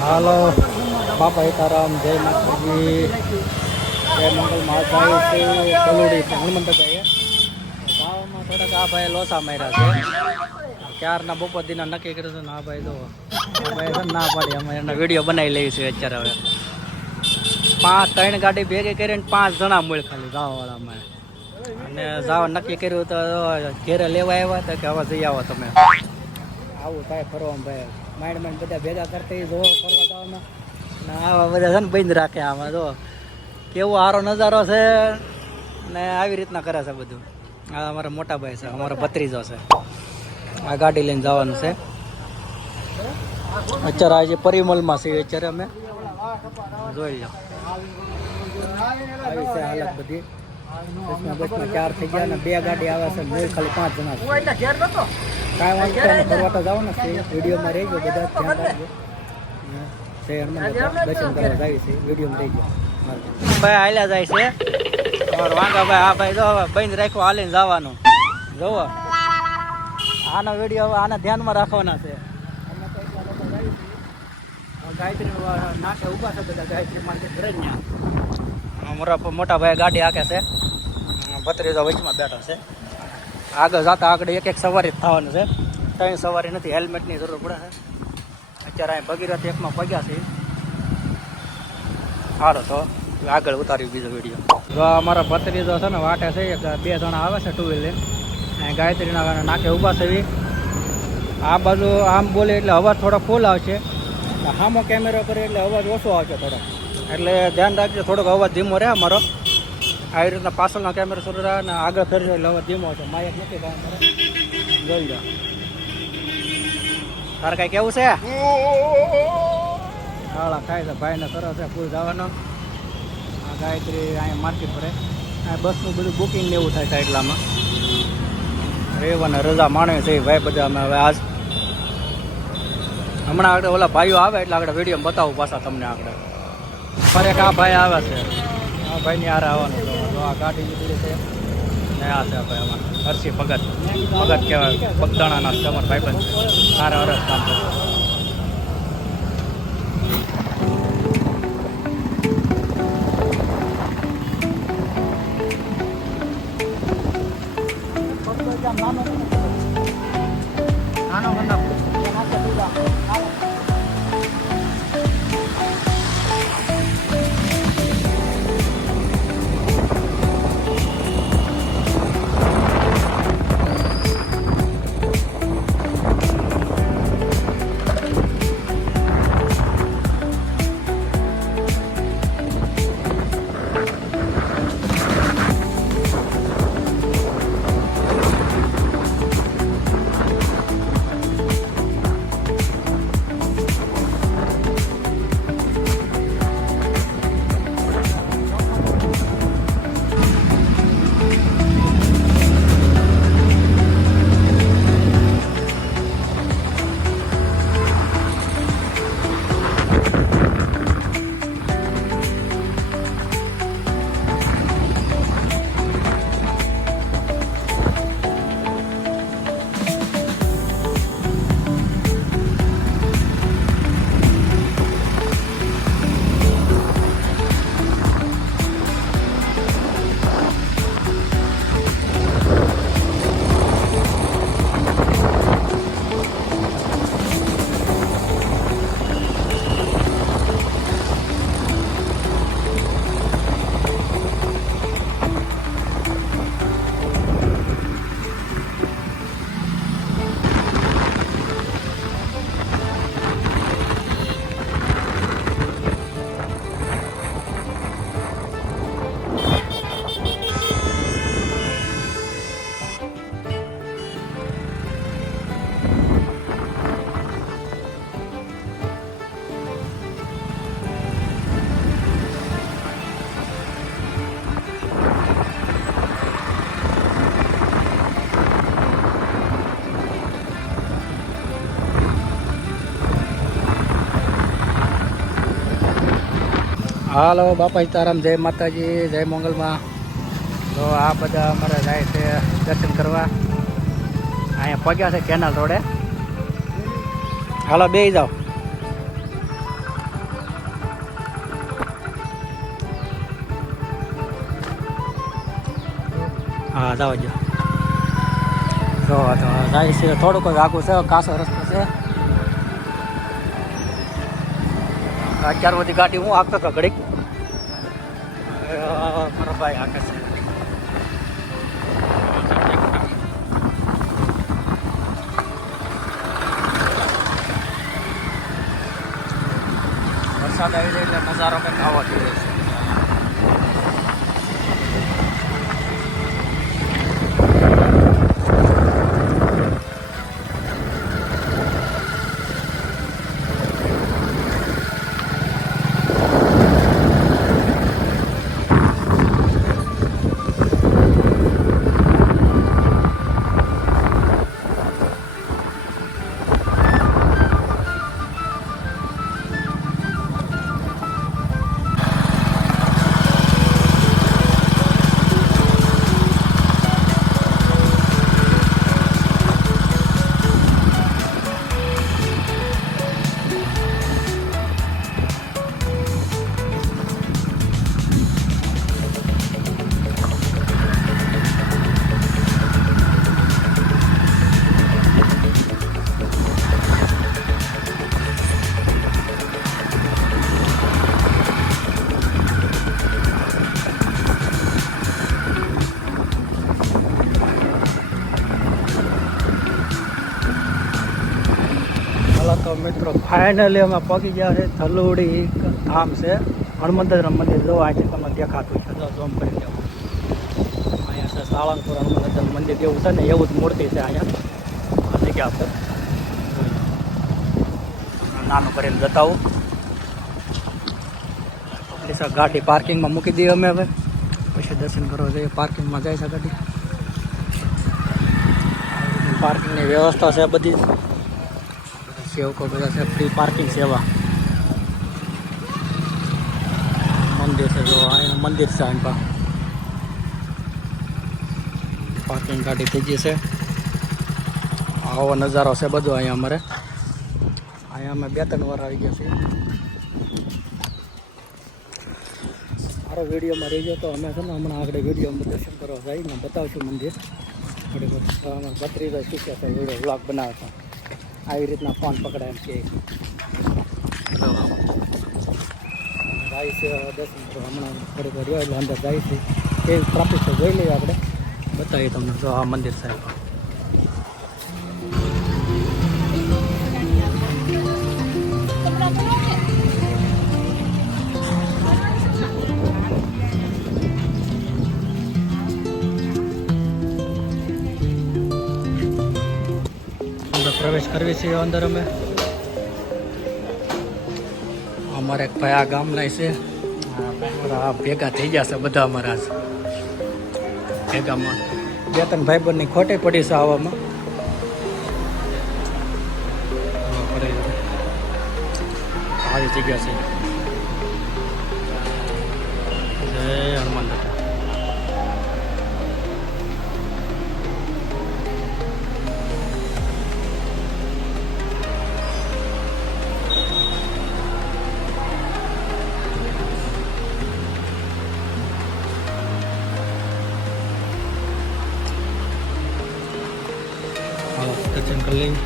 હાલો બાપા સીતારામ, જય માતાજી, જય મંગલ મહાભાઈ કલુડી હનુમંતભાઈ ગામમાં થોડાક આ ભાઈ લોસા માર્યા છે. ક્યારના બપોર દિના નક્કી કર્યું છે ને આ ભાઈ જો આ ભાઈ છે ને ના પાડી, અમે એના વિડીયો બનાવી લઈએ છીએ અત્યારે. હવે 3 ગાડી ભેગી કરીને 5 જણા મળે ખાલી ગામવાળામાં, અને જવા નક્કી કર્યું તો ઘેરે લેવા આવ્યા હતા કે હવે જઈ આવો તમે. આવું થાય ફરવામાં ભાઈ, માઇન્ડ બધા ભેગા કરતા જો ફરવા જવામાં ને આવા બધા છે ને બંધ રાખે. આમાં જો કેવો સારો નજારો છે ને આવી રીતના કરે છે બધું. આ અમારા મોટા ભાઈ છે, અમારો ભત્રીજો છે. આ ગાડી લઈને જવાનું છે. અત્યારે આજે પરિમલમાં છીએ અત્યારે અમે, જોઈ લો આવી છે હાલત બધી. બસમાં 4 થઈ ગયા ને 2 ગાડી આવે છે, મૂળ ખાલી 5 જણા છે. કાંઈ વાંધો નહીં, ફરવા તો જવાનું છે. વિડીયોમાં રહી ગયો, બધા ધ્યાન રાખજો. દર્શન કરવા જાય છે, વિડીયોમાં રહી ગયો. ભાઈ હાલ્યા જાય છે વાંગા ભાઈ. આ ભાઈ જો બંધ રાખ્યો હાલીને જવાનું. જોવો આનો વિડીયો હવે આના ધ્યાનમાં રાખવાના છે. ગાયત્રી નાખે ઊભા છે બધા, ગાયત્રી માટે ઘરે જ મોટા ભાઈ ગાડી હાકે છે. ભત્રીજો વચમાં બેઠો છે. આગળ જતા આગળ એક સવારી થવાનું છે. 3 સવારી નથી, હેલ્મેટની જરૂર પડે છે. અત્યારે અહીં ભગીરથ 1માં પગ્યા છે. સારો તો આગળ ઉતાર્યું બીજો વિડીયો. જો અમારા ભત્રીજો છે ને વાટે છે, 2 જણા આવે છે 2 વ્હીલ લઈને. અહીં ગાયત્રીના નાકે ઊભા છે. આ બાજુ આમ બોલે એટલે અવાજ થોડો ફૂલ આવશે, સામો કેમેરો કરે એટલે અવાજ ઓછો આવશે થોડો, એટલે ધ્યાન રાખજો. થોડોક અવાજ ધીમો રહે અમારો. આવી રીતના પાછળનો કેમેરો શરૂ રહે અને આગળ ફેરજો એટલે અવાજ ધીમો છે. માયક નથી કામ કરે, જોઈ લો. તારે કાંઈ કેવું છે? હાળા ખાય છે ભાઈને સરસ છે ફૂલ જવાનો. આ ગાયત્રી અહીંયા માર્કેટ પડે, આ બસનું બધું બુકિંગ ને એવું થાય છે. એટલામાં રેવાના રજા માણે છે ભાઈ બધા. અમે હવે આજ હમણાં આગળ ઓલા ભાઈઓ આવે એટલે આગળ વિડીયો બતાવું પાછા તમને. આગળ ફરેક આ ભાઈ આવે છે, આ ભાઈની હારે આવવાનું. તો આ ગાડી લીધી છે ને આ છે ભાઈ અમારે હર્ષી ભગત. ભગત કહેવાય, બગદાણાના તમારા ભાઈબંધ છે. સારા વરસ કામ કરે. હાલો બાપા સીતારામ, જય માતાજી, જય મંગલમાં. તો આ બધા અમારે જાય છે દર્શન કરવા. અહીંયા પગ્યા છે કેનાલ રોડે. હાલો બેસી જાઓ. હા જવા જો તો જાય છે થોડુંક જ આગું છે કાસો રસ્તો છે. અત્યાર બધી ગાડી હું આગતો હતો ઘડીક મારો ભાઈ આગે છે. વરસાદ આવી જાય એટલે નજારો કંઈક આવો જોઈએ છે. તો મિત્રો ફાઇનલી અમે પહોંચી ગયા છે થલુડી ધામ છે હનુમંતજીનું મંદિર. જો અહીંથી તમને દેખાતું છે જો ઝૂમ કરી દેવું. અહીંયા છે સાળંગપુર હનુમંતજીનું મંદિર જેવું છે ને એવું જ મૂર્તિ છે અહીંયા આ જગ્યા પર. નાનું કરીને જતાવું એટલે ગાડી પાર્કિંગમાં મૂકી દઈએ અમે હવે પછી દર્શન કરવા જઈએ. પાર્કિંગમાં જાય છે ગાડી. પાર્કિંગની વ્યવસ્થા છે બધી સેવકો બધા છે ફ્રી પાર્કિંગ સેવા. મંદિર છે જો અહીંયા મંદિર છે અહીં પાર્કિંગ ગાડી થઈ ગઈ છે. આવો નજારો છે બધો અહીંયા અમારે. અહીંયા અમે 2-3 વાર આવી ગયા છીએ. મારો વિડીયોમાં રહી ગયો તો અમે છે ને હમણાં આગળ વિડીયોમાં દર્શન કરવા જઈને બતાવશું મંદિર. થોડી વખત અમે ભત્રીજો શીખ્યા છે વિડીયો વ્લોગ બનાવતા આવી રીતના ફોન પકડાય એમ કે જાય છે દર્શન કરવા. હમણાં થોડીક વાર રહ્યો એટલે અંદર જાય છે કેવી ટ્રાફિક તો જોઈ લઈએ આપણે બતાવીએ તમને. જો આ મંદિર સાહેબ પ્રવેશ કરવી છે અંદર અમે. અમારે એક ભાઈ આ ગામના છે અમારા ભેગા થઈ ગયા છે બધા અમારા જ ભેગામાં 2-3 ભાઈબંધની ખોટે પડી છે આવવામાં. આવી જગ્યા છે. જય હનુમાન દાદા. દર્શન કરી લઈએ.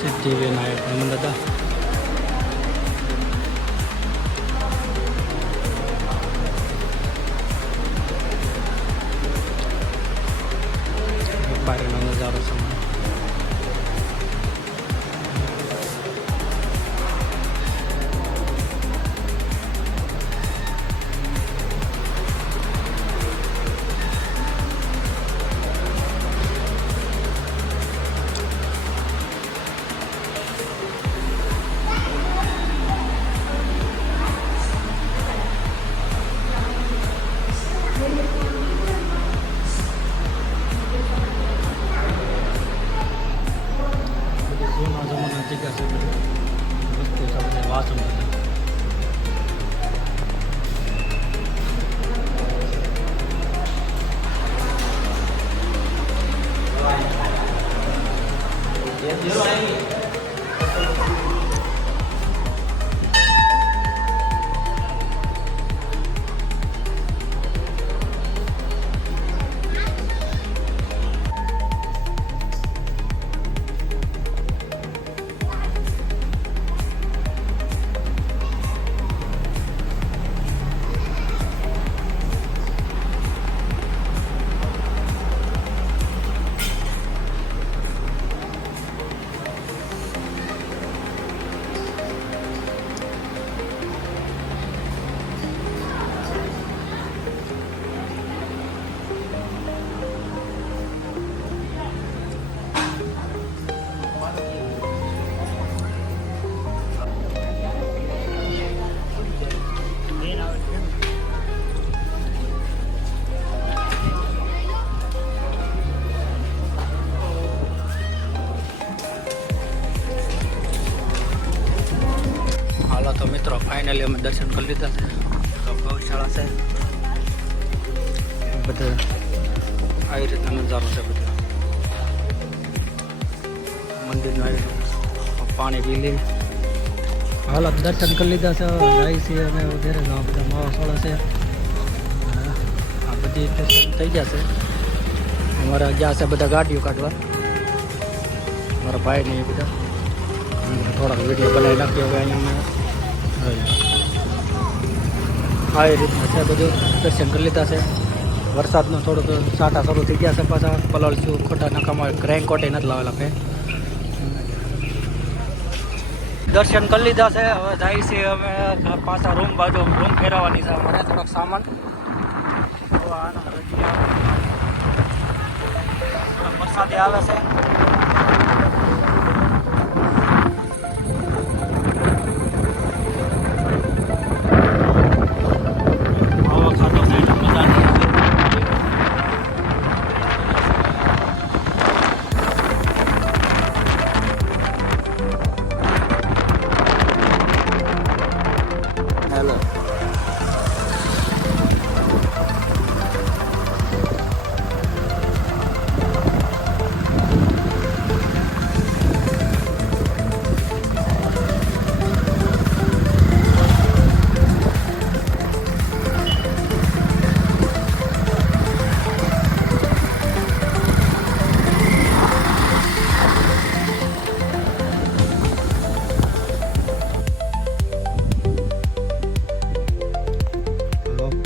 સિદ્ધિવિનાયક હનુમાન દાદા. બારેનો નજારો છે. પાછું તો મિત્રો ફાઇનલી અમે દર્શન કરી લીધા છે. તો ગૌશાળા છે બધે આવી રીતના નજારો છે. બધો મંદિરનું આવી રીતે પાણી પી લે. હાલો દર્શન કરી લીધા છે. જાય છે અમે વધારે બધા માવાસોળા છે. આ બધી દર્શન થઈ જશે. અમારા ગયા છે બધા ગાડીઓ કાઢવા. મારા ભાઈ ને એ બધા થોડાક વિડીયો બનાવી નાખ્યો. હવે અહીંયા આવી રીતના છે બધું દર્શન કરી લીધા છે. વરસાદનો થોડુંક સાટા શરૂ થઈ ગયા છે. પાછા પલળશું ખોટા નકામાં રેનકોટ નથી લાવેલા મેં. દર્શન કરી લીધા છે. હવે જાય છે અમે પાછા રૂમ બાજુ. રૂમ ફેરવવાની છે અમારે થોડોક સામાન. વરસાદે આવે છે.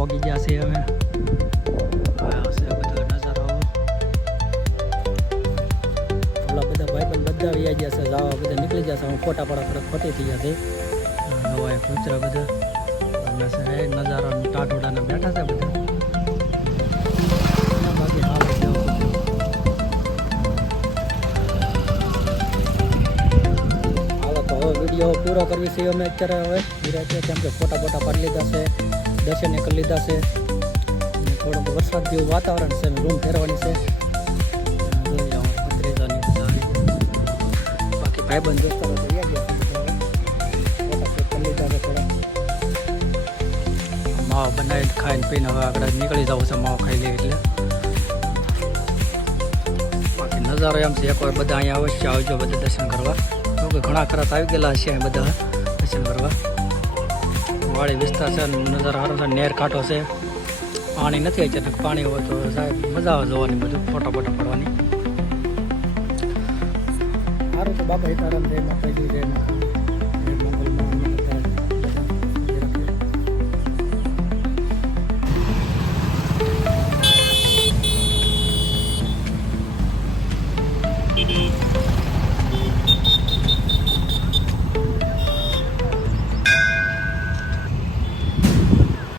પોગી ગયા છે અમે. બધો નજારો ઓલા બધા ભાઈબંધ બધા આવી ગયા છે. જવા બધા નીકળી જશે. હું ફોટા પડા થોડાક ફટી થઈ ગયા છે. નવા કૂતરા બધા અમે છે નજારો ટાટોડાને બેઠા છે બધા. બાકી હાલ હાલો તો હવે વિડીયો પૂરો કરવી છે અમે અત્યારે. હવે ધીરે કેમ કે ફોટા બોટા પાડી લીધા છે. દર્શન કરી લીધા છે. થોડુંક વરસાદ જેવું વાતાવરણ છે. રૂમ ફેરવાની છે. બાકી ભાઈબંધ દોસ્તારો તો ગયા ગયા કરી લીધા છે. થોડા માવો બનાવીને ખાઈને પીને હવે આગળ નીકળી જવું છે. માવો ખાઈ લે એટલે બાકી નજારો એમ છે. એકવાર બધા અહીંયા અવશ્ય આવજો બધા દર્શન કરવા. કે ઘણા ખરા આવી ગયેલા છે બધા દર્શન કરવા. વાડી વિસ્તાર છે. નજારો સારો છે. નેર કાંઠો છે. પાણી નથી અત્યારે. પાણી હોય તો સાહેબ મજા આવે જોવાની. બધું ફોટા ફોટા પડવાની. સારું તો બાબા હિતારામ જય માતાજી જય માતા.